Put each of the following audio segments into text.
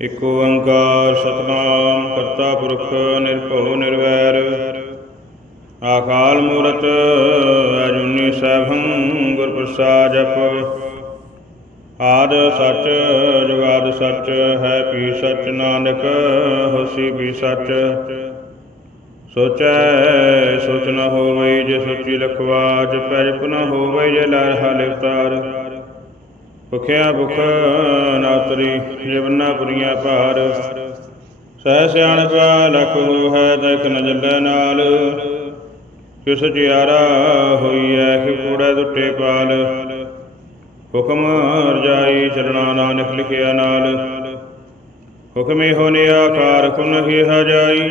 ਇਕ ਓੰਕਾਰ ਸਤਨਾਮ ਕਰਤਾ ਪੁਰਖ ਨਿਰਭਉ ਨਿਰਵੈਰ। ਆਕਾਲ ਮੂਰਤ ਅਜੂਨੀ ਸੈਭੰ ਗੁਰ ਪ੍ਰਸਾਦ ਜਪ। ਆਦ ਸੱਚ, ਜੁਗਾਦ ਸਚ, ਹੈ ਪੀ ਸੱਚ, ਨਾਨਕ ਹੋਸੀ ਵੀ ਸੱਚ। ਸੋਚੈ, ਸੋਚ ਨ ਹੋਵਈ ਜੇ ਸੋਚੀ ਲਖਵਾ ਜਪੈ ਜਪ ਨ ਹੋਵਈ ਜੇ ਲੈ ਹਾਲੇ ਭੁਖਿਆ ਭੁਖ ਨਾ ਉਤਰੀ ਜਿਵਨਾ ਪੁਰੀਆਂ ਭਾਰ। ਸਹਿ ਸਿਆਣਪ, ਲਖ ਹੋ ਹੈ ਤੈਕ ਨ ਜੱਲੇ ਨਾਲ। ਕਿਸ ਜਿਆਰਾ ਹੋਈ ਐ ਕਿ ਕੂੜਾ ਦੁੱਟੇ ਪਾਲ। ਹੁਕਮ ਰਜਾਈ ਚਰਣਾ ਨਾਨਕ ਲਿਖਿਆ ਨਾਲ। ਹੁਕਮੇ ਹੋਨੇ ਆਕਾਰ ਕੁਨ ਹੀ ਹਜਾਈ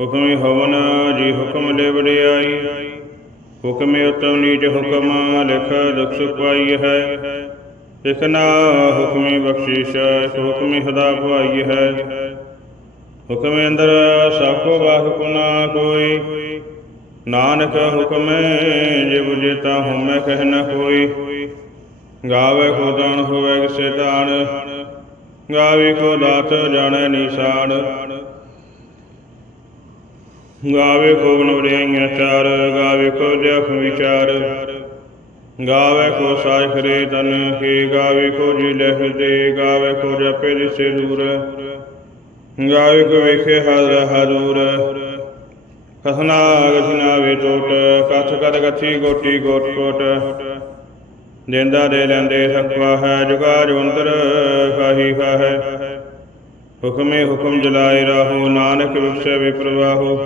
ਹੁਕਮੇ ਹਵਨ, ਜੀ ਹੁਕਮ ਲੈ ਵਡਿਆਈ ਹੁਕਮੇ ਉਤਮ ਨੀਚ ਹੁਕਮ, ਲਿਖ ਦੁਖ ਸੁਖ ਹੈ। ਇਕ ਨਾ ਹੁਕਮੇ ਬਖਸ਼ਿਸ਼ ਇਕ ਹੁਕਮੇ ਸਦਾ ਭਵਾਈ ਹੈ। ਹੁਕਮੇ ਅੰਦਰ ਸਭ ਕੋ ਬਾਹ ਕੁਨਾ ਕੋਈ, ਨਾਨਕ ਹੁਕਮੇ ਜੇ ਬੁਝੇ ਤਾ ਹਉਮੈ ਕਹਿ ਨ ਕੋਈ। ਗਾਵੇ ਕੋ ਦਾਨ ਹੋਵੇ ਕਿਸੇ ਦਾਨ ਗਾਵੇ ਕੋ ਦਾਤ ਜਾਣੈ ਨਿਸ਼ਾਨ। ਗਾਵੇ ਕੋ ਗੁਣ ਵਡਿਆਈਆਂ ਚਾਰ, ਗਾਵੇ ਕੋ ਜਖ ਵਿਚਾਰ। ਗਾਵੇ ਕੋ ਸਾਇ ਤਨ ਕੀ ਗਾਵੇ ਕੋ ਜੀ ਲਹਿ ਗਾਵੇ ਕੋ ਜਪੇ ਦਿਸੇ ਦੂਰ। ਗਾਵੇ ਕੋ ਵੇਖੇ ਹਾਜ਼ਰ ਹਦੂਰ ਕਥਨਾ ਗਥਨਾ ਵੇ ਟੋਟ, ਕਥ ਕਦ ਗਥੀ ਗੋਟੀ ਗੋਟ ਕੋਟ। ਦੇਂਦਾ ਦੇ ਲੈਂਦੇ ਸਕਵਾ ਹੈ ਜੁਗਾ ਜਵੰਤਰ ਕਾਹੀ ਹੈ ਹੁਕਮੇ ਹੁਕਮ ਜਲਾਏ ਰਾਹੋ, ਨਾਨਕ ਵਿਖਸੇ ਵਿਪਰਵਾਹੋ।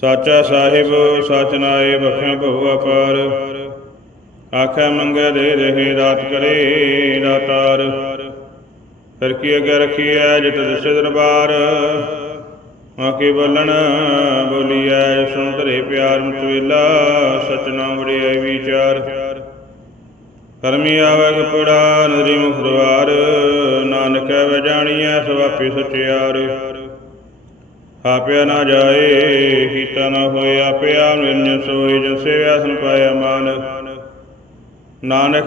ਸਾਚਾ ਸਾਹਿਬ, ਸਚ ਨਾਏ ਬਖਿਆ ਭਉ ਅਪਾਰ। ਆਖੈ ਮੰਗੇ ਦੇ ਰਹੇ ਰਾਤ ਕਰੇ ਦਾਤਾਰ ਫਿਰ ਕੀ ਅਗੇ ਰਖੀਐ ਜਿਤ ਦਿਸੇ ਦਰਬਾਰ? ਆਕੇ ਬਲਣ, ਬੋਲੀਐ, ਸੁਣ ਧਰੇ ਪਿਆਰ ਮਤਵੇਲਾ ਸਚ ਨਾਮ ਵੜਿਆ ਵਿਚਾਰ। ਕਰਮੀ ਆਵੇ ਕਪੜਾ, ਨਦਰੀ ਮੁਖ ਦਵਾਰ ਨਾਨਕ ਵ ਜਾਣੀਐ ਸਵਾਪੀ ਸਚਿਆਰ ਆਪਿਆ ਨਾ ਜਾਏ, ਕੀਤਾ ਨਾ ਹੋਏ ਆਪਿਆ ਮਿਲਨ ਸੋਈ ਜਸੇ ਸੇਵਿਆ ਪਾਇਆ ਮਾਨ। ਨਾਨਕ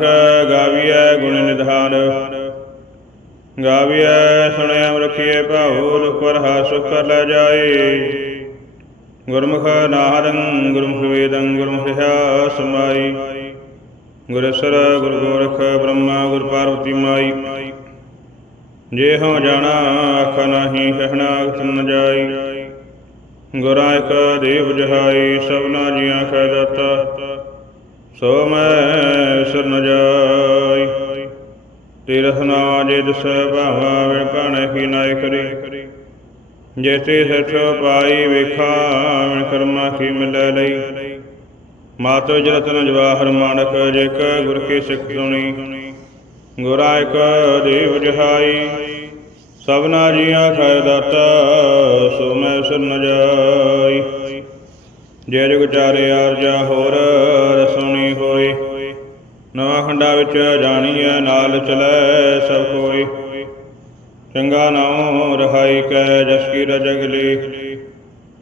ਗਾਵੀਐ ਗੁਣ ਨਿਧਾਨ। ਗਾਵੀਐ ਸੁਣਿਆ ਰਖੀਏ ਭਾਉ ਦੁਖ ਪਰ ਹਾ ਕਰ ਲੈ ਜਾਏ। ਗੁਰਮੁਖ ਨਾਹਰੰ, ਗੁਰਮੁਖ ਵੇਦੰ, ਗੁਰਮੁਖ ਰਹਾ ਸਮਾਈ। ਗੁਰਸਰ ਗੁਰ ਗੋਰਖ, ਬ੍ਰਹਮਾ, ਗੁਰ ਪਾਰਵਤੀ ਮਾਈ। ਜੇ ਹਉ ਜਾਣਾ, ਆਖ ਨਾਹੀ, ਕਹਿਣਾ ਅਗਤ ਜਾਈ। ਗੁਰਾਂ ਇਕ ਦੇਵ ਜਹਾਈ, ਸਭਨਾ ਜੀਆਂ ਕੈ ਦਾਤਾ। ਸੋ ਮੈਂ ਸਿਰ ਨ ਜਾਈ। ਤੇਰਸ ਨਾ ਜੇ ਦਸ ਭਾਵਾ ਵੇ ਨਾਇ ਕਰੀ ਜੇਤੇ ਸਠ ਪਾਈ ਵੇਖਾਂ ਕਰਮਾ ਕੀ ਮਿਲੈ ਲਈ। ਮਾਤੋ ਜਰਤਨ ਜਵਾਹਰ ਮਾਨਕ ਜੇਕ ਗੁਰ ਕੀ ਸਿੱਖ ਸੁਣੀ। ਗੁਰਾ ਇਕ ਦੇਵ ਜਹਾਈ। ਸਭਨਾ ਜੀਆਂ ਖਾਇ ਦਾਤਾ ਸੋ ਮੈਂ ਸਿਰ ਨ ਜਾਈ। ਜੇ ਜੁਗ ਚਾਰੇ ਆਰਜਾ ਹੋਰ ਰਸੋਣੀ ਨਵਾਂ ਖੰਡਾ ਵਿੱਚ ਜਾਣੀਐ, ਨਾਲ ਚਲੈ ਸਭ ਕੋਈ। ਚੰਗਾ ਨਾਮ ਰਹਾਈ ਕੈ ਜਸ ਕੀ ਰਜਗਲੀ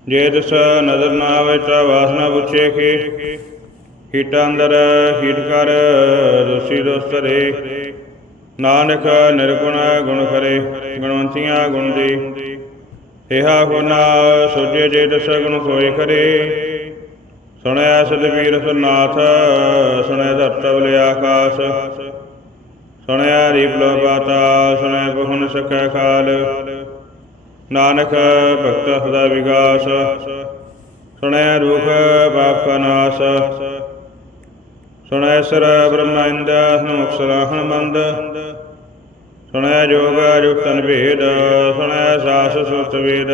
ਜੇ ਦਸ ਨਜ਼ਰ ਨਾ ਆਵੇ ਤਾਂ ਵਾਸਨਾ ਪੁੱਛੇ ਕੀ। ਹੀਟਾਂ ਅੰਦਰ ਹੀਟ ਕਰ ਦੋਸੀ ਦੋਸਰੇ ਨਾਨਕ ਨਿਰਗੁਣ ਗੁਣ ਕਰੇ, ਗੁਣਵੰਤੀਆਂ ਗੁਣ ਦੀ। ਇਹਾ ਹੋਣਾ ਸੋਜੇ ਜੇ ਦਸ ਗੁਣ ਹੋਏ ਕਰੇ। ਸੁਣਿਆ ਸਤਵੀਰ ਸੁਨਾਥ, ਸੁਣਿਆ ਧਰਤਵ ਆਕਾਸ਼। ਸੁਣਿਆ ਰੀਪ ਲੋ ਬਾਤਾ, ਸੁਣਿਆ ਬਹੁਨ ਸਖੈ ਖਾਲ। ਨਾਨਕ ਭਗਤ ਸਦਾ ਵਿਗਾਸ। ਸੁਣਿਆ ਰੂਖ ਪਾਪ ਕਾ ਨਾਸ। ਸੁਣਿਆ ਸਰ ਬ੍ਰਹਮਾ ਇੰਦ ਹਨੁਖ ਮੰਦ। ਸੁਣਿਆ ਜੋਗ ਜੁਗਤਨ ਭੇਦ। ਸੁਣਿਆ ਸਾਸ ਸੁਤ ਵੇਦ।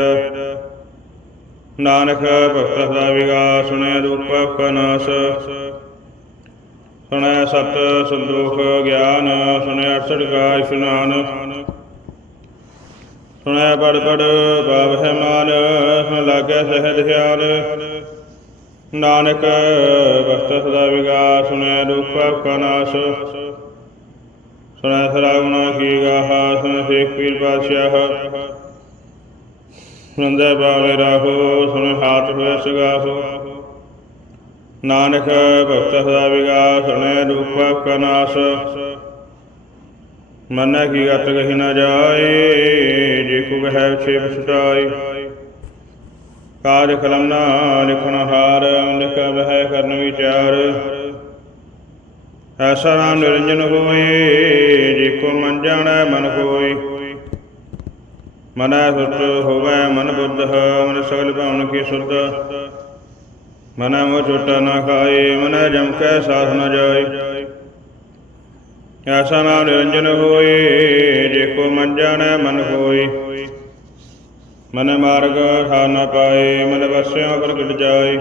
ਨਾਨਕ ਭਗਤ ਸਦਾ ਵਿਗਾਸ, ਸੁਣੈ ਰੂਪ ਕਨਾਸ ਸੁਣੈ ਨਾਸ। ਸੁਣਿਆ ਸਤ ਸੰਦੋਖ ਗਿਆਨ ਸੁਣਿਆ ਅਠਸਠ ਕਾ ਇਸ਼ਨਾਨ ਸੁਣੈ ਬੜ ਬੜ ਬਾਬ ਹੈ ਮਾਨ ਸੁਣ ਸਹਿਜ ਖਿਆਲ ਨਾਨਕ ਭਗਤ ਸਦਾ ਵਿਗਾਸ, ਸੁਣੈ ਰੂਪ ਪਾਪ ਕਾ ਸੁਣਿਆ ਸਰਾਗੁਣਾ ਕੀ ਗਾਹਾ, ਸੁਣ ਸੇਖ ਪੀਰ ਪਾਤਸ਼ਾਹ। ਸੁਣਦਾ ਬਾਵੇ ਰਾਹੋ ਸੁਣ ਹਾਥ ਹੋਇ ਸਗਾਹੋ ਨਾਨਕ ਭਗਤ ਸਦਾ ਵਿਗਾਸ ਸੁਣਿਆ ਰੂਪ ਪਾਪ ਮਨੈ ਕੀ ਗਤ ਕਹੀ ਨਾ ਜਾਏ, ਜੇ ਕੋ ਕਹੈ ਛੇਪ ਛੁਟਾਏ। ਕਾਜ ਕਲਮ ਨਾ ਲਿਖਣ ਹਾਰ ਲਿਖ ਬਹਿ ਕਰਨ ਵਿਚਾਰ। ਐਸਾ ਨਾਮ ਨਿਰੰਜਨ ਹੋਏ, ਜੇ ਕੋ ਮਨ ਜਾਣੈ ਮਨ ਕੋਈ ਮਨੈ ਸੁਤ ਹੋਵੇ ਮਨ ਬੁੱਧ, ਮਨ ਸਗਲ ਭਾਵਨ ਕੀ ਸੁਧ। ਮਨੈ ਮੋ ਛੋਟਾ ਨਾ ਖਾਏ, ਮਨੈ ਜਮ ਕੈ ਸਾਥ ਨ ਜਾਏ। ਐਸਾ ਨਾਮ ਨਿਰੰਜਨ ਹੋਏ, ਜੇ ਕੋ ਮਨ ਜਾਣੈ ਮਨ ਹੋਈ ਮਨ ਮਾਰਗ ਠਾ ਨ ਪਾਏ, ਮਨ ਵਸਿਓ ਪ੍ਰਗਟ ਜਾਏ।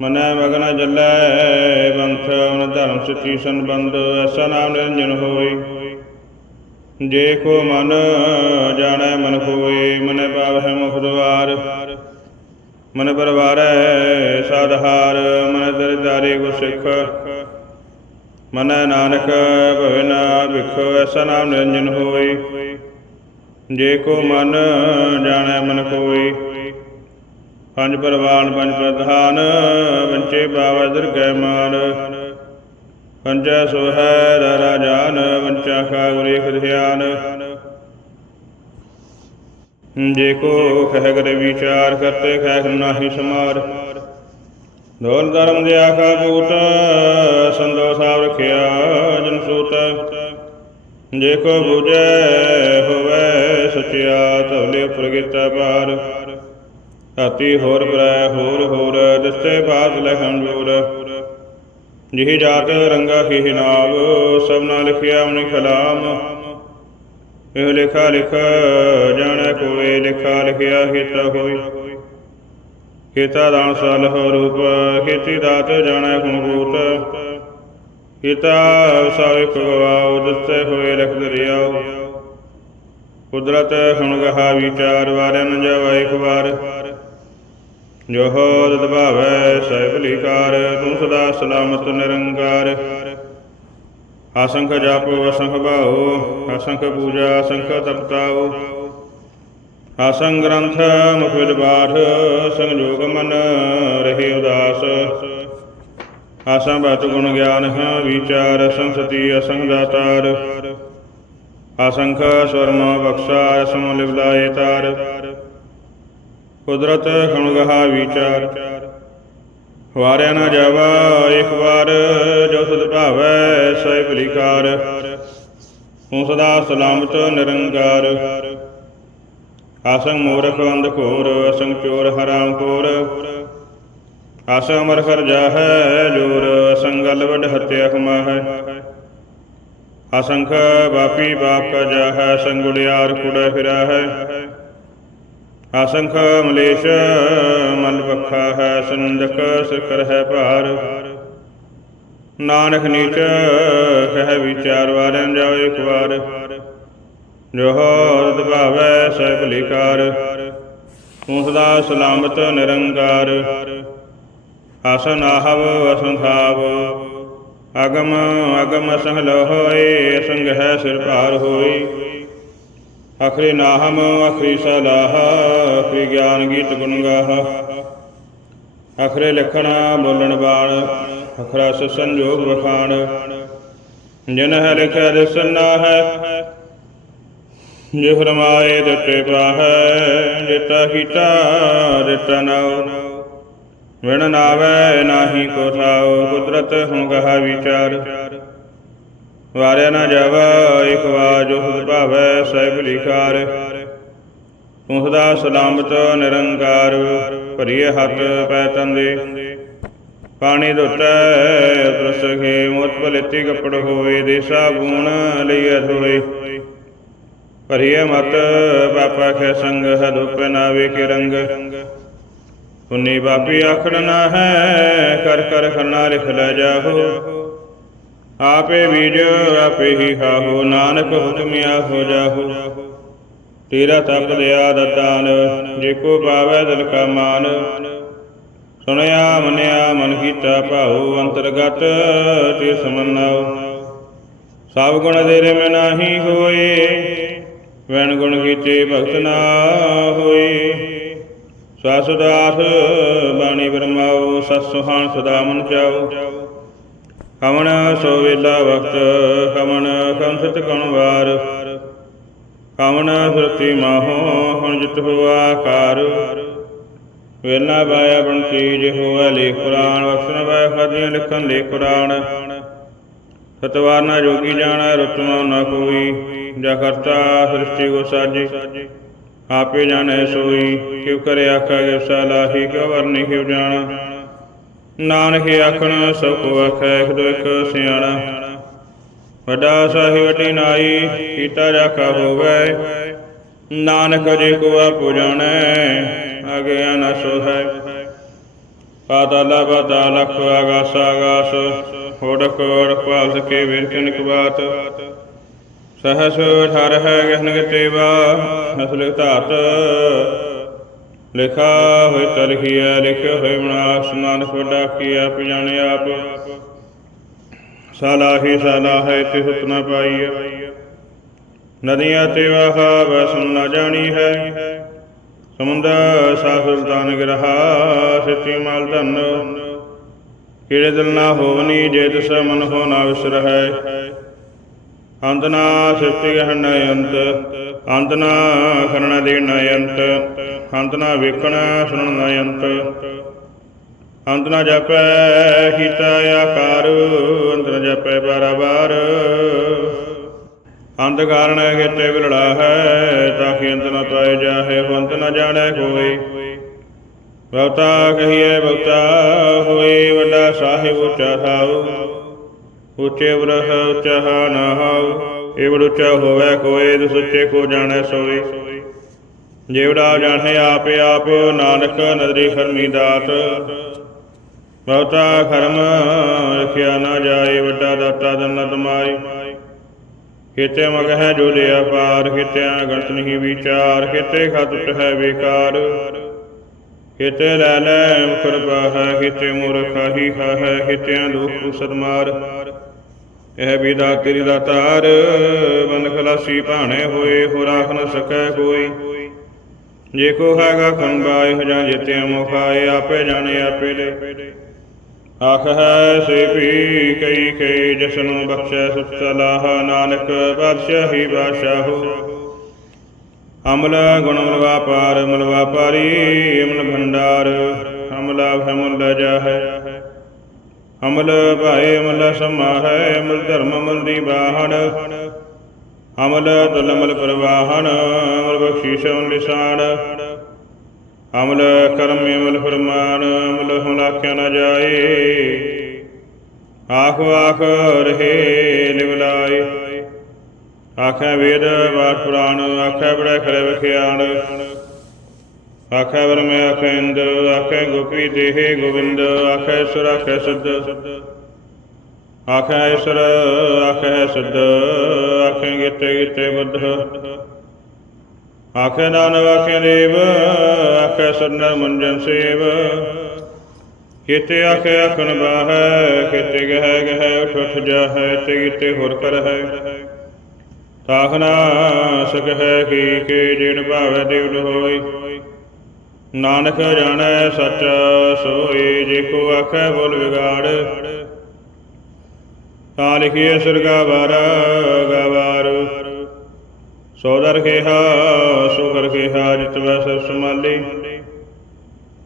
ਮਨੈ ਮਗਨ ਜਲੈ, ਬੰਥ ਮਨ ਧਰਮ ਸੱਚੀ ਸੰਬੰਧ, ਐਸਾ ਨਾਮ ਨਿਰੰਜਨ ਹੋਏ। ਜੇ ਕੋ ਮਨ ਜਾਣੈ ਮਨ ਹੋਏ ਮਨ ਪਾਵਹਿ ਮੁਖ ਦੁਆਰ ਮਨ ਪਰਵਾਰੈ ਸਾਧਾਰ ਮਨ ਦਰਦਾਰੇ ਗੁਰ ਸਿੱਖ। ਮਨੈ ਨਾਨਕ ਭਵਨਾ ਵਿਖੋ ਐਸਾ ਨਾਮ ਨਿਰੰਜਨ ਹੋਏ ਜੇ ਕੋ ਮਨ ਜਾਣੈ ਮਨ ਕੋਈ ਪੰਜ ਪਰਵਾਨ, ਪੰਜ ਪ੍ਰਧਾਨ ਵੰਚੇ ਬਾਵ ਦਰਗਹਿ ਮਾਨ ਪੰਜੈ ਸੋਹੈ ਰਾ ਜਾਨ ਵੰਚਾ ਖਾ ਗੁਰੇਖ ਧਿਆਨ ਜੇ ਕੋ ਕਹਿ ਕਰੇ ਵਿਚਾਰ, ਕਰਤੇ ਕਹਿ ਨਾਹੀ ਸਮਾਰ। ਦੋਨ ਧਰਮ ਦੇ ਆਖਾ ਬੂਟ ਸੰਦੋ ਸਾਵ ਰਖਿਆ ਜਨ ਸੂਤ। ਜੇ ਕੋ ਬੁਝੈ ਹੋਵੇ ਸਚਿਆ ਤਵਲੇ ਪ੍ਰਗਿਤਾ ਪਾਰ ਹਾਤੀ ਹੋਰ ਬਰੈ ਹੋਰ ਹੋਰ ਦਿਸਤੇ ਬਾਤ ਲੈ ਕਮਜ਼ੋਰ ਜਿਹੀ ਜਾਤ ਰੰਗਾ ਹੀ ਨਾਮ ਸਭਨਾ ਲਿਖਿਆ ਮਨਿ ਕਲਾਮ ਇਹ ਲਿਖਾ ਲਿਖ, ਜਾਣੈ ਕੋਏ, ਲਿਖਾ ਲਿਖਿਆ ਹਿਤ ਹੋਈ ਕੀਤਾ ਦਾਨ ਸਲ ਰੂਪ ਕੀਤੀ ਦਾਤ ਜਾਣੈ ਗੁਣ ਗੂਤ ਕੀਤਾ ਸਾਵੇ ਗਵਾਉ ਦਿੱਤੇ ਹੋਏ ਲਿਖ ਦਰਿਆਉ ਕੁਦਰਤ ਹੁਣ ਗਹਾ ਵਿਚਾਰ ਵਾਰਿਆ ਨ ਇੱਕ ਵਾਰ। ਜੋ ਹੋ ਤਦ ਭਾਵੈ ਸਹਿਬ ਤੂੰ ਸਦਾ ਸਲਾਮਤ ਨਿਰੰਕਾਰ। ਅਸੰਖ ਜਪ, ਅਸੰਖ ਭਾਉ, ਅਸੰਖ ਪੂਜਾ, ਅਸੰਖ ਤਪਤਾਉ। ਆਸੰ ਗ੍ਰੰਥ ਮੁਖ ਵਿਦ ਬਾਠ ਸੰਜੋਗ ਮਨ ਰਹੇ ਉਦਾਸ। ਆਸੰ ਬਤ ਗੁਣ ਗਿਆਨ ਹੈ ਵਿਚਾਰ, ਸੰਸਤੀ ਅਸੰਗ ਦਾਤਾਰ। ਅਸੰਖ ਸਵਰਮ ਬਖਸ਼ਾ ਅਸਮ ਤਾਰ। ਕੁਦਰਤ ਖਣ ਗਹਾ ਵਿਚਾਰ। ਵਾਰਿਆ ਨਾ ਜਾਵਾ, ਇੱਕ ਵਾਰ ਜੋ ਸਦ ਭਾਵੈ, ਸਹਿ ਭਲੀਕਾਰ। ਤੂੰ ਸਦਾ ਸਲਾਮਤ, ਨਿਰੰਕਾਰ। ਆਸੰਗ ਮੂਰਖ, ਅੰਧ ਘੋਰ ਅਸੰਗ ਚੋਰ, ਹਰਾਮ ਕੋਰ ਆਸੰਗ ਅਮਰ ਕਰ ਜਾਹੈ ਜੋਰ। ਅਸੰਗ ਗਲ ਵੱਡ ਹਤਿਆ ਕਮਾਹੈ ਅਸੰਖ ਬਾਪੀ ਬਾਪ ਕਾ ਜਾਹੈ ਅਸੰਗ ਕੁੜਾ ਫਿਰਾ ਹੈ ਅਸੰਖ ਮਲੇਸ਼ ਮਨ ਬਖਾ ਹੈ ਸੰਦਕ ਸਿਕਰ ਹੈ ਭਾਰ। ਨਾਨਕ ਨੀਚ ਕਹਿ ਵਿਚਾਰ ਵਾਰਿਆਂ ਜਾਓ ਇੱਕ ਵਾਰ। ਜੋ ਹੋਰਤ ਭਾਵੈ ਸਹਿ ਭਲੀਕਾਰ ਤੂੰ ਸਦਾ ਸਲਾਮਤ ਨਿਰੰਕਾਰ। ਆਸਨ ਆਹਵ ਅਸੰਥਾਵ ਅਗਮ ਅਗਮ ਸੰਗ ਹੋਏ ਸੰਗ ਹੈ ਸਿਰ ਭਾਰ ਹੋਈ ਅਖਰੀ ਨਾਹਮ, ਅਖਰੀ ਸਲਾਹ, ਅਖਰੀ ਗਿਆਨ ਗੀਤ ਗੁਣ ਗਾਹ ਅਖਰੇ ਲਖਣਾ, ਬੋਲਣ ਬਾਣ, ਅਖਰਾ ਸੰਜੋਗ ਵਖਾਣ। ਜਿਨ ਹੈ ਲਿਖਿਆ ਦਿਸਨਾ ਹੈ ਜੇ ਫਰਮਾਏ ਦਿੱਤੇ ਪਾਹੈ ਜਿਤਾ ਕੀਟਾ ਦਿੱਤਾ ਨਾਉ ਵਿਣ ਨਾਵੇ, ਨਾਹੀ ਕੋ ਥਾਉ, ਕੁਦਰਤ ਹਉ ਗਹਾ ਵਿਚਾਰ। ਵਾਰਿਆ ਨਾ ਜਾਵਾ, ਇਕ ਵਾਜੋ ਭਾਵੈ, ਸਹਿਬ ਲਿਖਾਰ ਤੂੰ ਸਦਾ ਸਲਾਮਤ ਨਿਰੰਕਾਰ, ਭਰੀਏ ਹੱਥ ਪੈ ਤੰਦੇ ਪਾਣੀ ਧੁੱਟੈ ਉਤਰਸਖੇ ਮੋਤ ਭਲੇਤੀ ਕੱਪੜ ਹੋਏ ਦੇਸ਼ਾ ਸਾਬੂਨ ਲਈ ਧੋਏ ਭਰੀਏ ਮਤ ਪਾਪਾ ਖੈ ਸੰਗ, ਹੈ ਧੁਪ ਨਾ ਵੇਖੇ ਰੰਗ। ਪੁੰਨੀ ਬਾਪੀ ਆਖੜ ਨਾ ਹੈ, ਕਰ ਕਰ ਖੰਨਾ ਲਿਖ ਲੈ ਜਾਹੋ। ਆਪੇ ਬੀਜ, ਆਪੇ ਹੀ ਖਾਹੋ। ਨਾਨਕ ਹੁਕਮਿਆ ਹੋ ਜਾਹੋ। ਤੇਰਾ ਤਪ ਲਿਆ ਦਤਾਨ, ਜੇ ਕੋ ਪਾਵੈ ਦਿਲ ਕਾ ਮਾਨ। ਸੁਣਿਆ, ਮਨਿਆ, ਮਨ ਕੀਤਾ ਭਾਉ, ਅੰਤਰਗਤ ਤੇ ਸਮਨਾਉ। ਸਭ ਗੁਣ ਤੇਰੇ ਮੈਂ ਨਾਹੀ ਹੋਏ, ਵੈਣ ਗੁਣ ਕੀਤੇ ਭਗਤ ਨਾ ਹੋਏ। ਸਸਦਾਸ ਬਾਣੀ ਬਰਮਾਉ, ਸਤ ਸੁਹਾਣ ਸਦਾ ਮਨ ਚਾਉ। ਕਮਨ ਸੋ ਵੇਲਾ ਵਕਤ ਕਮਨ ਕੰਸਤ ਕਣ ਵਾਰ। ਕਮਨ ਸੁਰਤੀ ਮਾਹੋ, ਹੁਣ ਜਿਤ ਹੋਆ ਕਾਰ ਵੇਲਾ ਬਾਇਆ ਬਣਤੀ ਜੇ ਹੋਆ ਲੇ ਕੁਰਾਨ ਵਕਸਨ ਬਾਇਆ ਖਾਦੀਆਂ ਲਿਖਣ ਲੇ ਕੁਰਾਨ। ਸਤਵਾਰ ਨਾ ਜੋਗੀ ਜਾਣਾ ਰਤਨਾ ਨਾ ਕੋਈ, ਜਾ ਕਰਤਾ ਸ੍ਰਿਸ਼ਟੀ ਕੋ ਸਾਜੇ। ਆਪੇ ਜਾਣੈ ਸੋਈ, ਕਿਉ ਕਰੇ ਆਖਾ ਗਿ ਸਲਾਹੀ, ਕਿਉ ਵਰਨੀ, ਕਿਉ ਜਾਣਾ। ਨਾਨਕ ਆਖਣ ਸਭ ਕੋ ਆਖੈ ਇੱਕ ਦੋ ਇੱਕ ਸਿਆਣਾ। ਵੱਡਾ ਸਾਹਿਬ ਵਟੀ ਨਾਈ ਕੀਤਾ ਰਾਖਾ ਹੋਵੇ। ਨਾਨਕ ਜੇ ਕੋ ਆਪੋ ਜਾਣੈ ਅਗਿਆ ਨ ਸੋਹੈ ਪਾਤਾਲਾ ਪਾਤਾਲ ਲਖ ਆਗਾਸ ਆਗਾਸ, ਹੋੜਕ ਹੋੜਕ ਪਾਲ ਸਕੇ ਵਿਰਕਨਿਕ ਬਾਤ। ਸਹਸ ਠਰ ਹੈ ਗਹਨ ਗਤੇਵਾ ਨਸਲ ਧਾਤ। ਲਿਖਾ ਹੋਇ ਤਲਖੀਆ ਲਿਖਿਆ ਹੋਇ ਮਨਾਸ, ਨਾਨਕ ਵੱਡਾ ਕੀ ਆਪ ਆਪ। ਸਾਲਾਹੀ ਸਾਲਾ ਹੈ ਤੇ ਹੁਤ ਨਦੀਆਂ ਤੇ ਵਾਹਾ ਵਸਨ ਨ ਜਾਣੀ ਹੈ। ਸਮੁੰਦਾ ਸਾ ਸੁਲਤਾਨ ਗ੍ਰਹਾ ਸਤੀ ਮਾਲ ਧਨ। ਕਿਹੜੇ ਦਿਲ ਨਾ ਹੋਵਨੀ ਜੇ ਤਿਸ ਮਨ ਹੋ ਨਾ ਵਿਸਰ ਅੰਤ ਨਾ ਸ੍ਰਿਸ਼ਟੀ ਗਹਨ ਅੰਤ ਅੰਤ ਨਾ ਕਰਣਾ ਦੇ ਨ ਅੰਤ ਅੰਤ ਨਾ ਵੇਖਣ ਸੁਣਨ ਅੰਤ ਅੰਤ ਨਾ ਜਪੈ ਕੀਤਾ ਆਕਾਰ, ਅੰਤ ਨਾ ਜਪੈ ਬਾਰਾਬਾਰ। ਅੰਤ ਕਾਰਣ ਕਿਤੇ ਵਿਲੜਾ ਹੈ ਤਾਂ ਕਿ ਅੰਤ ਨਾ ਪਾਏ ਜਾਹੇ, ਅੰਤ ਨਾ ਜਾਣੈ ਕੋਈ। ਭਗਤਾ ਕਹੀਏ ਭਗਤਾ ਹੋਏ, ਵੱਡਾ ਸਾਹਿਬ ਉੱਚਾ ਥਾਉ ਉੱਚੇ ਬ੍ਰਹ ਉੱਚਾ ਨਾ ਹਾਉ। ਇਹ ਬੜ ਹੋਵੇ, ਕੋਏ ਤੇ ਸੁੱਚੇ ਕੋ ਜਾਣੈ ਸੋਈ। ਜੇਵੜਾ ਜਾਣੇ ਆਪੇ ਆਪ, ਨਾਨਕ ਨਦਰੀ ਖਰਮੀ ਦਾਤ। ਬਹੁਤਾ ਖਰਮ ਰਖਿਆ ਨਾ ਜਾਏ, ਵੱਡਾ ਦਾਤਾ ਦਨ ਤਮਾਈ ਕਿਤੇ ਮਗ ਹੈ ਜੋ ਲਿਆ ਪਾਰ ਕਿਤਿਆਂ ਗਣਤ ਨਹੀਂ ਵਿਚਾਰ। ਕਿਤੇ ਖਤਟ ਹੈ ਬੇਕਾਰ। ਕਿਤੇ ਲੈ ਲੈ ਮੁਕਰ ਹੈ ਕਿਤੇ ਮੂਰਖਾ ਹੀ ਹੈ ਕਿਤਿਆਂ ਦੁਖ ਸਦਮਾਰ। ਇਹ ਵੀ ਦਾ ਤੇਰੀ ਦਾ ਤਾਰ ਬੰਦ ਖਲਾਸੀ ਭਾਣੇ ਹੋਏ ਹੋ ਰਾਖ ਨ ਸਕੈ ਕੋਈ। ਜੇ ਕੋ ਹੈਗਾ ਖੰਬਾਇ ਹੋ ਜਾਂ ਜਿਤੇ ਮੁਖਾਏ ਆਪੇ ਜਾਣੇ ਆਪੇ ਲੈ। ਆਖ ਹੈ ਸੇ ਵੀ ਕਈ ਕਈ ਜਸਨੂੰ ਬਖਸ਼ੈ ਸੁਖ ਸਲਾਹ, ਨਾਨਕ ਬਾਦਸ਼ਾਹੀ ਬਾਦਸ਼ਾਹੋ। ਅਮਲ ਗੁਣ ਮਲਵਾ ਪਾਰ, ਮਲਵਾ ਪਾਰੀ, ਅਮਲ ਭੰਡਾਰ, ਅਮਲਾ ਭਮਲ ਜਾਹੈ। ਅਮਲ ਭਾਏ ਅਮਲ ਸਮਾ ਅਮਲ ਧਰਮ ਅਮਲ ਦੀ ਬਾਹਣ। ਅਮਲ ਤੁਲਮਲ ਪ੍ਰਵਾਹਣ, ਅਮਲ ਬਖਸ਼ੀਸ਼ ਅਮਲ ਲਿਸਾਨ ਅਮਲ ਕਰਮ ਅਮਲ ਫਰਮਾਨ, ਅਮਲ ਹੁਲਾਖਿਆ ਨਾ ਜਾਏ। ਆਖ ਆਖ ਰਹੇ ਲਿਵਲਾਏ ਆਖੈ ਵੇਦ ਬਾਟ ਪੁਰਾਣ, ਆਖੈ ਬੜਾ ਖਰੇ ਵਿਖਿਆਣ। ਆਖੈ ਵਰਮੇ, ਆਖੈ ਇੰਦ, ਆਖੈ ਗੋਪੀ ਦੇਹੇ ਗੋਬਿੰਦ ਆਖੈ ਸੁਰ ਆਖੈ ਸੁਧ। ਆਖੈ ਈਸ਼ਰ, ਆਖੈ ਸਦ ਆਖੈ ਗਿਤੇ ਗਿਤੇ ਬੁੱਧ। ਆਖੈ ਨਾਨਕ, ਆਖੈ ਦੇਵ, ਆਖੈ ਸਰਨਰ ਮੰਜਨ ਸੇਵ। ਕਿਤੇ ਆਖੈ ਆਖਣ ਬਾਹੈ, ਕਿਤੇ ਗਹਿ ਗਹਿ ਉਠ ਉਠ ਜਾਹੈ, ਤੇ ਕਿਤੇ ਹੋਰ ਕਰ ਤਾਖਨਾ ਸਕ ਕੀ ਕੇ ਜਿਣ ਭਾਵੈ, ਦੇਵ ਹੋਈ। ਨਾਨਕ ਜਾਣੈ ਸੱਚ, ਸੋਈ ਜੇ ਕੋ ਆਖੈ ਬੋਲ ਵਿਗਾੜ। ਤਾਂ ਲਿਖੀਏ ਸੁਰਗਾ ਬਾਰ ਗਵਾਰ ਸੋਦਰ ਖੇਹਾ, ਸੋ ਕਰ ਜਿਤ ਵੈ ਸਰ ਸਮਾਲੀ।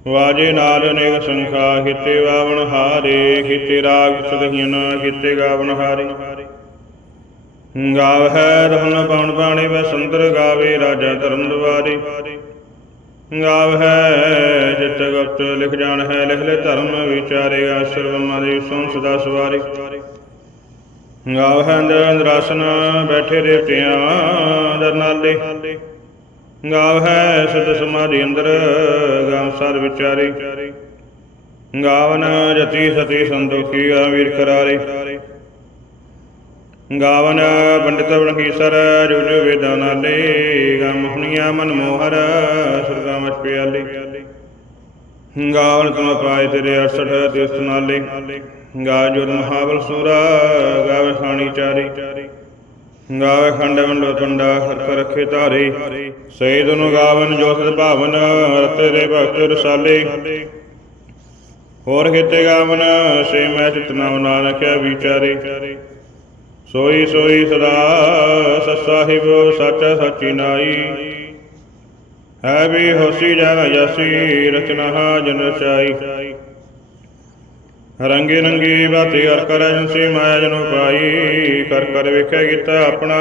ਵਾਜੇ ਨਾਲ ਅਨੇਕ ਸੰਖਾ ਕਿਤੇ ਵਾਵਣ ਹਾਰੇ ਕਿਤੇ ਰਾਗ ਸਦਹੀਨ ਕਿਤੇ ਗਾਵਣ ਹਾਰੇ। ਗਾਵ ਹੈ ਰਹੁਨ ਪਵਨ ਬਾਣੇ ਬਸੰਤਰ ਗਾਵੇ ਰਾਜਾ ਧਰਮ ਦੁਆਰੇ ਗਾਵ ਹੈ, ਜਿਤ ਗੁਪਤ ਲਿਖ ਜਾਣ ਹੈ, ਲਿਖ ਲੈ ਧਰਮ ਵਿਚਾਰੇ ਆਸ਼ਰਮ ਦੇ ਸੁਨ ਸਦਾ ਸਵਾਰੇ। ਗਾਵ ਹੈ ਅੰਦਰ ਅੰਦਰਾਸਨ ਬੈਠੇ ਦੇਵਤਿਆਂ ਦਰਨਾਲੇ ਗਾਵ ਹੈ ਸਤ ਸਮਾਧੀ ਅੰਦਰ, ਗਾਮ ਸਾਰ ਵਿਚਾਰੇ। ਗਾਵਨ ਜਤੀ ਸਤੀ ਸੰਤੋਖੀ ਗਾ ਵੀਰ ਕਰਾਰੇ ਗਾਵਨ ਪੰਡਿਤ ਬਣਖੀਸਰ ਜੋ ਜੋ ਵੇਦਾਂ ਨਾਲੇ ਮਨ ਮੋਹਰ ਸੁਰਗਾ ਪਿਆਲੇ ਗਾਵਨ ਤੁਮ ਪਾਏ ਤੇਰੇ 68 ਤਿਸਤ ਨਾਲੇ। ਗਾ ਜੁਰ ਮਹਾਬਲ ਸੂਰਾ, ਗਾਵੇ ਖਾਣੀ ਚਾਰੀ। ਗਾਵੇ ਖੰਡ ਮੰਡੋ ਪੰਡਾ ਹਰਕ ਰਖੇ ਧਾਰੇ। ਸਈਦ ਨੂੰ ਗਾਵਨ ਜੋ ਸਦ ਭਾਵਨ, ਰਤੇ ਭਗਤ ਰਸਾਲੇ। ਹੋਰ ਖੇਤੇ ਗਾਵਨ ਸੇ ਮੈਂ ਚਿਤਨਾ ਨਾਨਕਿਆ ਵਿਚਾਰੇ। ਸੋਈ ਸੋਈ ਸਦਾ ਸਤ ਸਚ ਸੱਚ ਨਾਈ। ਹੈ ਵੀ ਹੋਸੀ ਜਨ ਜਸੀ ਰਚਨਾ ਜਨ ਰਚਾਈ ਰੰਗੇ ਰੰਗੀ ਬਾਤੀ ਹਰ ਕਰ ਜਨਸੀ ਮਾਇਆ ਜਨੋ ਪਾਈ। ਕਰ ਕਰ ਵੇਖਿਆ ਕੀਤਾ ਆਪਣਾ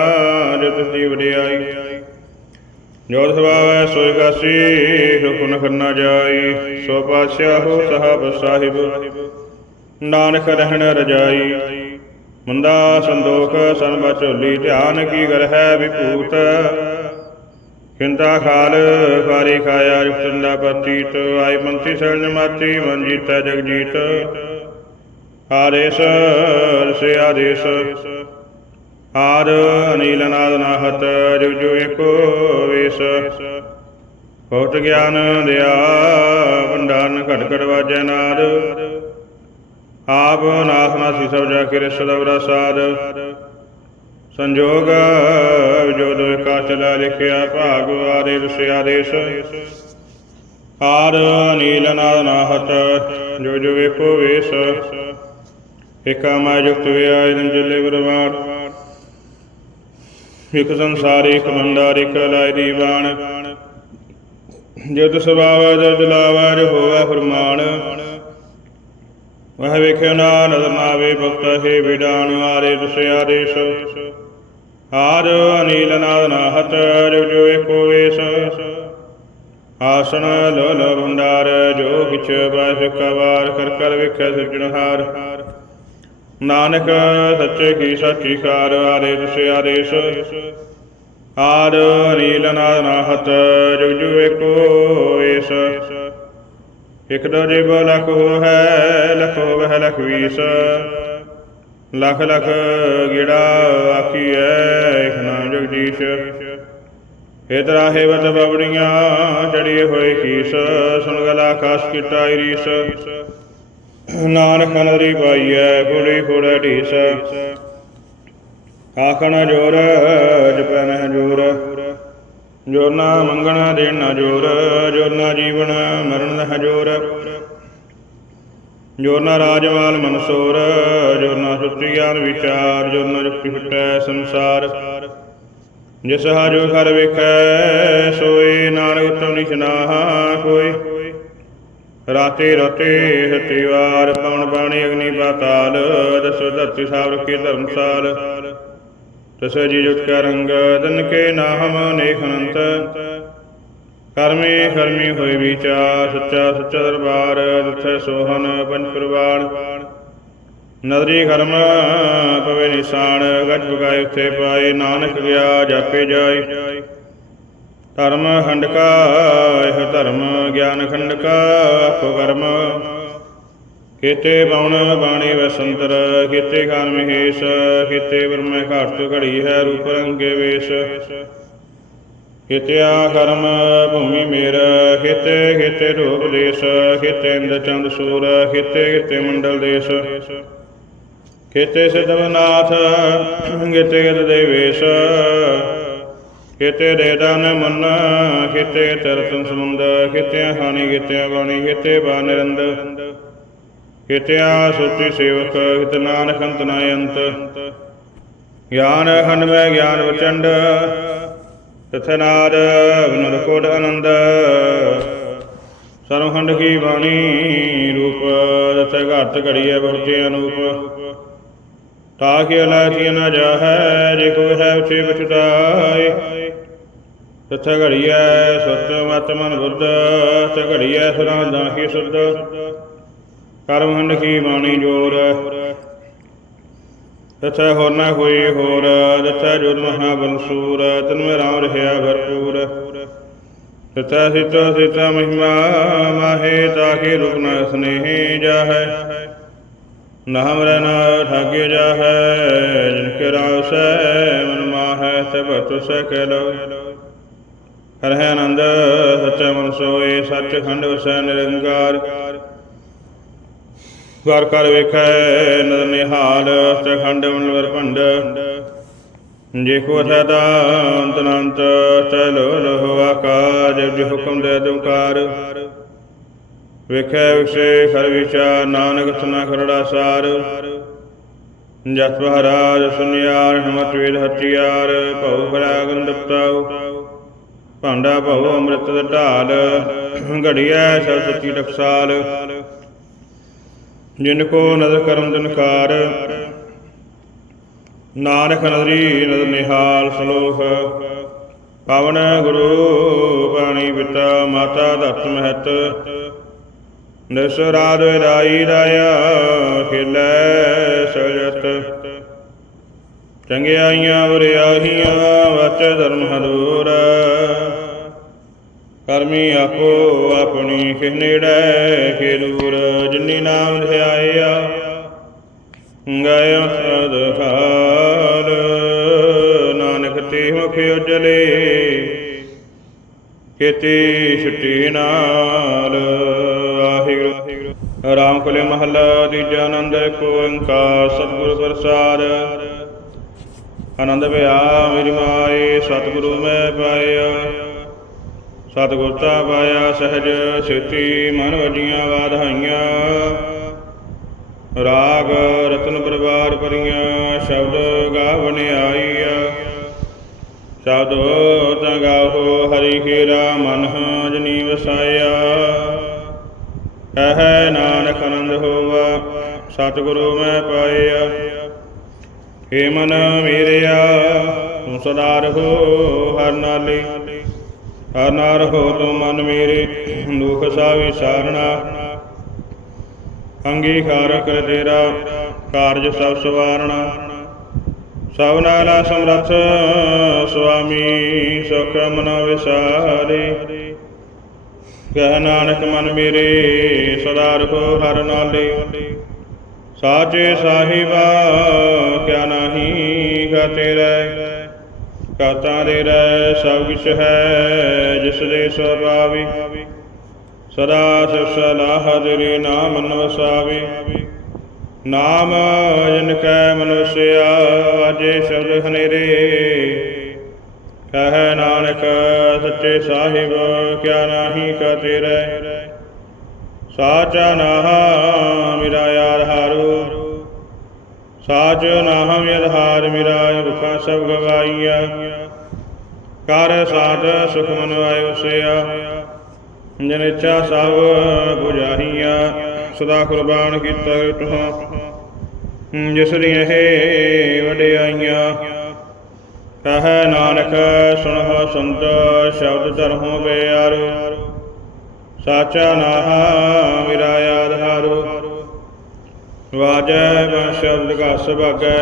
ਜਿਤ ਦੀ ਵਡਿਆਈ। ਜੋ ਸੁਭਾਵੈ ਸੋਈ ਗਾਸੀ, ਹੁਕਮ ਕਰਨਾ ਜਾਈ। ਸੋ ਪਾਤਸ਼ਾਹ ਹੋ ਸਾਹਿਬ ਸਾਹਿਬ, ਨਾਨਕ ਰਹਿਣ ਰਜਾਈ। ਮੁੰਦਾ ਸੰਦੋਖ ਸੰਬਾ ਝੋਲੀ ਧਿਆਨ ਕੀ ਕਰ ਹੈ ਵਿਭੂਤ। ਕਿੰਤਾ ਖਾਲ ਕਾਰੀ ਖਾਇਆ ਜੁਗਤੰਦਾ ਪਤੀਤ ਆਈ ਪੰਥੀ ਸਰਣ ਮਾਤੀ ਮਨ ਜੀਤਾ ਜਗ ਆਦੇਸ਼, ਰਸੇ ਆਦੇਸ਼। ਆਰ ਅਨੀਲ ਨਾਦ ਨਾਹਤ, ਜੁਗ ਜੁਗ ਏਕੋ ਵੇਸ। ਬਹੁਤ ਗਿਆਨ ਦਿਆ, ਭੰਡਾਰਨ ਘਟ ਘਟ ਵਾਜੈ ਨਾਦ। ਆਪ ਨਾਥ ਨਾਸੀ ਸਭ ਜਾ ਕੇ ਸਦਵਰਾ ਸਾਧ ਸੰਜੋਗ ਜੋ ਦੋ ਕਾ ਚਲਾ ਲਿਖਿਆ ਭਾਗ ਆਦੇ ਰਸੇ ਆਦੇਸ਼। ਆਰ ਅਨੀਲ ਨਾਦ ਨਾਹਤ ਜੋ ਜੋ ਏਕੋ ਵੇਸ। ਏਕਾ ਮਾ ਜੁਗਤ ਵਿਆ ਇਨ ਜਲੇ ਗੁਰਬਾਣ ਇਕ ਸੰਸਾਰ, ਇਕ ਮੰਦਾਰ ਇਕ ਲਾਇ ਦੀਵਾਨ। ਜਦ ਸੁਭਾਵ ਜਦ ਲਾਵਾ, ਜੋ ਹੋਵੇ ਫਰਮਾਨ। ਵਹ ਵੇਖਿਓ ਨਾ ਨਦਰ ਨਾਵੇ ਭਗਤ ਹੈ ਵਿਡਾਨ ਆਰੇ ਦਸੇ। ਆਦੇਸ਼ ਆਰ ਅਨੀਲ ਨਾਦ ਨਾਹਤ ਜੋ ਏਕੋ ਵੇਸ। ਆਸਣ ਲੋਲ ਭੰਡਾਰ ਜੋ ਕਿਛ ਬਾਸ ਕਵਾਰ ਕਰ ਕਰ ਵੇਖਿਆ ਸਿਰਜਣਹਾਰ ਨਾਨਕ ਸੱਚੇ ਕੀ ਸਾਚੀ ਕਾਰ ਆਰੇ ਦਸੇ। ਆਦੇਸ਼ ਆਰ ਨੀਲ ਨਾਦ ਨਾਹਤ ਜੁਗ ਜੁਗ ਏਕੋ ਵੇਸ। ਇਕ ਦੋ ਜਿਬ ਲਖ ਹੈ ਲਖ ਹੋਵੈ ਲਖ ਵੀਸ ਲਖ ਲਖ ਗਿੜਾ ਆਖੀਐ, ਇਕ ਨਾਮ ਜਗਦੀਸ਼। ਏ ਤਰਾਹੇ ਬਤ ਬਬੜੀਆਂ ਚੜੀਏ ਹੋਏ ਕੀਸ। ਸੁਣ ਗਲਾ ਆਕਾਸ਼ ਕੀਤਾ ਰੀਸ ਨਾਨਕ ਨਦਰੀ ਪਾਈਐ ਫੁੜੀ ਫੁੜਾ ਢੀਸ। ਆਖਣ ਜੋਰ ਜਪਨ ਜੋਰ। ਜੋਰ ਨਾ ਮੰਗਣਾ ਦੇਣਾ ਜੋਰ ਜੋਰ ਨਾ ਜੀਵਨ ਮਰਨ ਦਾ ਜੋਰ। ਜੋਰ ਨਾ ਰਾਜਮਾਲ ਮਨਸੂਰ ਜੋਰ ਨਾ ਸੁੱਤੀ ਗਿਆਨ ਵਿਚਾਰ ਜੋਰ ਨਾ ਜੁਕਤੀ ਫਿਟੈ ਸੰਸਾਰ। ਜਿਸ ਹਾਜੋ ਕਰ ਵੇਖੈ, ਸੋਏ ਨਾਨਕ ਉਤਮ ਨਿਸ਼ਨਾਹਾ ਕੋਈ। ਰਾਤੇ ਰਾਤੇ ਹਤਿਵਾਰ ਪਵਨ ਪਾਣੀ ਅਗਨੀ ਪਾਤਾਲ, ਦਸੋ ਧਰਤੀ ਸਾਵਰ ਕੀ ਧਰਮਸਾਲ ਤਸੋ ਜੀ ਜੁਟ ਰੰਗ ਦਨ ਕੇ ਨਾਮ ਨੇਖ ਅਨੰਤ ਕਰਮੇ ਕਰਮੀ ਹੋਏ ਵਿਚਾਰ ਸੱਚਾ ਸੱਚਾ ਦਰਬਾਰ ਦਥੈ ਸੋਹਨ ਪੰਜ ਕੁਰਬਾਨ। ਨਦਰੀ ਕਰਮ ਪਵੇ ਨਿਸ਼ਾਨ, ਗੱਜ ਬਗਾਏ ਉੱਥੇ ਪਾਏ, ਨਾਨਕ ਗਿਆ ਜਾਪੇ ਜਾਏ। ਧਰਮ ਖੰਡ ਕਾ, ਇਹ ਧਰਮ ਗਿਆਨ ਖੰਡ ਕਾ ਕਰਮ। ਕੀਤੇ ਪਵਨ ਬਾਣੀ ਵਸੰਤਰ ਕਿਤੇ ਖਾਨ ਮਹੇਸ਼ ਕੀਤੇ ਬ੍ਰਹਮੇ ਘਾਟ ਘੜੀ ਹੈ ਰੂਪ ਰੰਗੇ ਵੇਸ਼। ਕੀਤਿਆ ਕਰਮ ਭੂਮੀ ਮੇਰ ਕੀਤੇ ਕੀਤੇ ਰੂਪ ਦੇਸ਼ ਕੀਤੇ ਇੰਦ ਚੰਦ ਸੂਰ ਕੀਤੇ ਕੀਤੇ ਮੰਡਲ ਦੇਸ਼। ਕੀਤੇ ਸਿਧਵਨਾਥ ਕੀਤੇ ਗਤ ਦੇਵੇਸ਼ ਕੀਤੇ ਦੇ ਦਾਨ ਮਨ ਕੀਤੇ ਤਰਤਨ ਸਮੁੰਦ ਕੀਤੇ ਹਾਨੀ ਕੀਤੇ ਬਾਣੀ ਕੀਤੇ ਬਾਨਰੰਦ ਕੀਤਿਆ ਸੁਚੀ ਸੇਵਕ ਹਿਤ ਨਾਨਕ ਅੰਤ ਨਾ ਅੰਤ। ਗਿਆਨ ਖੰਡ ਮੈਂ ਗਿਆਨ ਵਚੰਡ ਤਥਨਾਦ ਵਿਨੋਦ ਕੋਟ ਆਨੰਦ। ਸਰਵਖੰਡ ਕੀ ਬਾਣੀ ਰੂਪ, ਤਥ ਘਾਤ ਘੜੀਐ ਬਹੁਤੇ ਅਨੂਪ। ਤਾਕਿ ਅਲਾਥੀ ਨ ਜਾਹੈ, ਜੇ ਕੋ ਹੈ ਉਚੇ ਬਚਤਾਈ ਤਥ ਘੜੀਐ ਸਤ ਮਤ ਮਨ ਬੁੱਧ, ਤਥ ਘੜੀਐ ਸਦਾ ਦਾਹੀ ਸੁਧ ਕਰਮ ਹੰਡ ਕੀ ਬਾਣੀ ਜੋਰ। ਤਥਾ ਹੋਰ ਨਾ ਕੋਈ ਹੋਰ ਤਥਾ ਜੁਰ ਮਹਾ ਬਲਸੂਰ ਤਨ ਰਾਮ ਰਹਿਆ ਭਰਪੂਰ। ਤਥਾ ਸਿਤਾ ਸਿਤਾ ਮਹਿਮਾ ਮਾਹੇ ਤਾਕੇ ਰੂਪ ਸਨੇਹ ਜਾਹੈ। ਨਾਮ ਰ ਨਾ ਠਾਗੇ ਜਾਹੈ, ਜਿਨ ਕੇ ਰਾਸੈ ਮਨ ਮਾਹੈ ਤਬ ਤੁ ਸਕਲ ਹਰ ਹੈ ਆਨੰਦ, ਸੱਚਾ ਮਨ ਸੋਏ ਸੱਚ ਖੰਡ ਵਸੈ ਨਿਰੰਕਾਰ। ਘਰ ਘਰ ਵੇਖੈ, ਨਦਰ ਨਿਹਾਲ ਸਖੰਡ ਮਨਵਰ ਭੰਡ। ਜੇ ਕੋ ਸਦਾ ਅੰਤ ਚਲੋ ਲੋ ਆਕਾਜ ਜਿ ਹੁਕਮ ਦੇ ਦੁਕਾਰ ਵੇਖੈ ਵਿਸੇ ਖਰ ਵਿਚਾਰ ਨਾਨਕ ਸੁਨਾ ਖਰੜਾ ਸਾਰ। ਜਸ ਮਹਾਰਾਜ ਸੁਨਿਆਰ, ਹਮਤ ਵੇਦ ਹਤਿਆਰ ਭਉ ਭਰਾ ਗੰਦਪਤਾਉ ਭਾਂਡਾ ਭਉ ਅੰਮ੍ਰਿਤ ਦਾ ਢਾਲ, ਘੜੀਐ ਸਭ ਸੱਚੀ ਟਕਸਾਲ। ਜਿਨ ਕੋ ਨਦਰ ਕਰਮ ਦਿਨਕਾਰ ਨਾਨਕ ਨਦਰੀ ਨਦਰ ਨਿਹਾਲ ਸਲੋਖ ਪਵਨ ਗੁਰੂ ਪਾਣੀ ਪਿਤਾ ਮਾਤਾ ਧਰਤ ਮਹਤ। ਨਿਸ ਰਾਜ ਰਾਈ ਰਾਇਆ ਖਿਲੈ ਸਜਤ। ਚੰਗਿਆਈਆਂ ਵਰਿਆਹੀਆਂ ਵਚ ਧਰਮ ਹਦੂਰ ਕਰਮੀ ਆਪੋ ਆਪਣੀ ਖਿ ਨੇੜੈ ਜਿਨੀ ਨਾਮ ਧਿਆਇਆ ਗਾਇਆ ਸਦ ਨਾਨਕ ਤੇ ਮੁਖ ਉਜਲੇ। ਕੀਤੀ ਛੁੱਟੀ ਨਾਲ ਵਾਹਿਗੁਰੂ ਰਾਮ ਕੋਲੇ ਮਹੱਲਾ ਤੀਜਾ ਆਨੰਦ ਕੋ ਓੰਕਾਰ, ਸਤਿਗੁਰ ਪ੍ਰਸਾਦ। ਆਨੰਦ ਭਇਆ ਮੇਰੀ ਮਾਏ, ਸਤਿਗੁਰੂ ਮੈਂ ਪਾਇਆ। ਸਤਿਗੁਰ ਤਾ ਪਾਇਆ ਸਹਿਜ ਸੇਤੀ ਮਨ ਵਜੀਆਂ ਵਾਧਾਈਆਂ। ਰਾਗ ਰਤਨ ਪਰਵਾਰ ਪਰੀਆਂ, ਸ਼ਬਦ ਗਾਵਣ ਆਈਆ ਸ਼ਬਦ ਤਾਂ ਗਾਹੋ ਹਰੀ ਖੇਰਾ ਮਨ ਜਨੀ ਵਸਾਇਆ। ਕਹੈ ਨਾਨਕ ਆਨੰਦ ਹੋਵਾ, ਸਤਿਗੁਰੂ ਮੈਂ ਪਾਇਆ। ਏ ਮਨ ਮੇਰਿਆ, ਤੂੰ ਸਦਾ ਰਹੋ ਹਰ ਨਾਲੇ। ਹਰ ਹੋ ਤੂੰ ਮਨ ਮੇਰੇ, ਦੁਖ ਸਾ ਵਿਸਾਰਣਾ ਅੰਗੀਕਾਰ ਕਰ ਤੇਰਾ, ਕਾਰਜ ਸਭ ਸਵਾਰਣਾ। ਸਭ ਨਾਲਾ ਸਮਰਥ ਸੁਆਮੀ, ਸੁਖ ਮਨ ਵਿਸਾਰੇ। ਕਹਿ ਨਾਨਕ ਮਨ ਮੇਰੇ, ਸਦਾ ਰਹੋ ਹਰ ਨਾਲੇ। ਸਾਚੇ ਸਾਹਿਬਾ, ਕਿਆ ਨਾਹੀ ਗਾ ਤੇਰਾ ਕਾਤਾ ਦੇ ਰਹਿ ਸਭ ਕਿਛ ਹੈ, ਜਿਸ ਦੇ ਸੁਭਾਵੀ ਸਦਾ ਸਲਾਹ ਤੇਰੇ ਨਾਮ ਮਨ ਨਾਮ ਜਨ ਕੈ ਮਨੁਸਿਆ ਅਜੇ ਸ਼ਬਦ ਹਨੇਰੇ। ਕਹੈ ਨਾਨਕ, ਸੱਚੇ ਸਾਹਿਬ, ਕਿਆ ਨਾਹੀ ਕਾ ਤੇਰੇ। ਸਾਚਾ ਨਾਮ ਮੇਰਾ ਯਾਰ ਹਾਰੂ। ਸਾਚ ਨਾਮ ਯਦਹਾਰ ਮੇਰਾ ਦੁਖਾਂ ਸਭ ਗਵਾਈਆ ਕਰ ਸਾਚ ਸੁਖ ਮਨ ਆਇ ਵਸਿਆ ਜਨ ਇੱਛਾ ਸਭ 부ਝਾਹੀਆਂ ਸਦਾ ਕੁਰਬਾਨ ਕੀਤਾ ਤੁਹਾਂ। ਜਿਸ ਦੀਆਂ ਇਹ ਵਡਿਆਈਆਂ ਕਹੈ ਨਾਨਕ, ਸੁਣੋ ਸੰਤ ਸ਼ਬਦ ਧਰਮੋ ਬਿਆਰੋ ਸਾਚਾ ਨਾਮ ਮੇਰਾ ਆਧਾਰੋ। ਵਾਜੈ ਬੰ ਸ਼ਬਦ ਘਸ ਭਾਗੈ।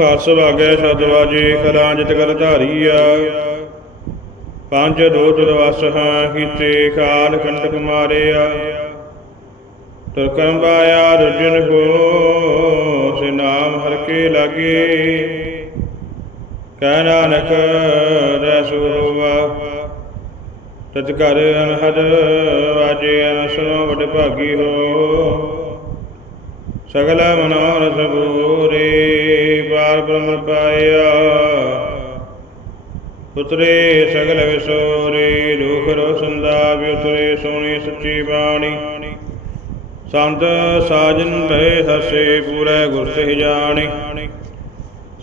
ਘਸ ਸਦ ਵਾਜੇ ਕਲਾ ਜਿਤ ਕਰ ਧਾਰੀਆ ਪੰਜ ਦੋਤ ਦਵਸ ਹਾਂ ਕੀਤੇ ਕਾਲ ਕੰਡਕ ਮਾਰਿਆ ਤੁਰਕੰ ਬਾਇਆ ਰਜਨ ਹੋ ਸੇ ਨਾਮ ਹਰ ਕੇ ਲਾਗੇ। ਕਹਿ ਨਾਨਕ ਰਸੂ ਹੋਵਾ ਤਤ ਘਰ ਅਨਹਦ ਵਾਜੇ ਅਨ ਵਡ ਭਾਗੀ ਹੋ। ਸਗਲ ਮਨੋਰਥ ਪੂਰੇ, ਪਾਰ ਬ੍ਰਹਮ ਪਾਇਆ। ਉਤਰੇ ਸਗਲ ਵਿਸੋਰੇ, ਦੁਖ ਰੋਸੰਦਾ ਵਿਉਤਰੇ ਸੋਣੀ ਸੱਚੀ ਬਾਣੀ। ਸੰਤ ਸਾਜਨ ਭਏ ਹਸੇ, ਪੂਰੇ ਗੁਰ ਸਿਹ ਜਾਣੀ।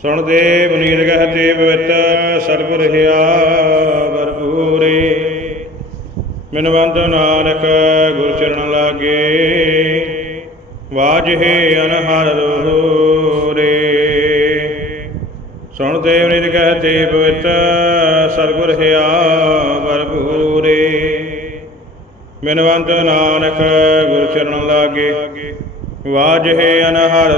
ਸੁਣ ਦੇ ਬਨੀਰ ਗਹਤੇ ਪਵਿੱਤ ਸਤਿਗੁਰ ਹਿਆ ਭਰਪੂਰੇ। ਮਿਨਵੰਤ ਨਾਨਕ ਗੁਰ ਚਰਨ ਲਾਗੇ, ਵਾਜੇ ਅਨਹਰ ਰੇ ਸੁਣ ਦੇ ਬਨੀਰ ਗਹਤੇ ਪਵਿੱਤ ਸਤਿਗੁਰ ਹਿਆ ਭਰਪੂਰੇ। ਮਿਨਵੰਤ ਨਾਨਕ ਗੁਰ ਚਰਨ ਲਾਗੇ, ਵਾਜੇ ਅਨਹਰ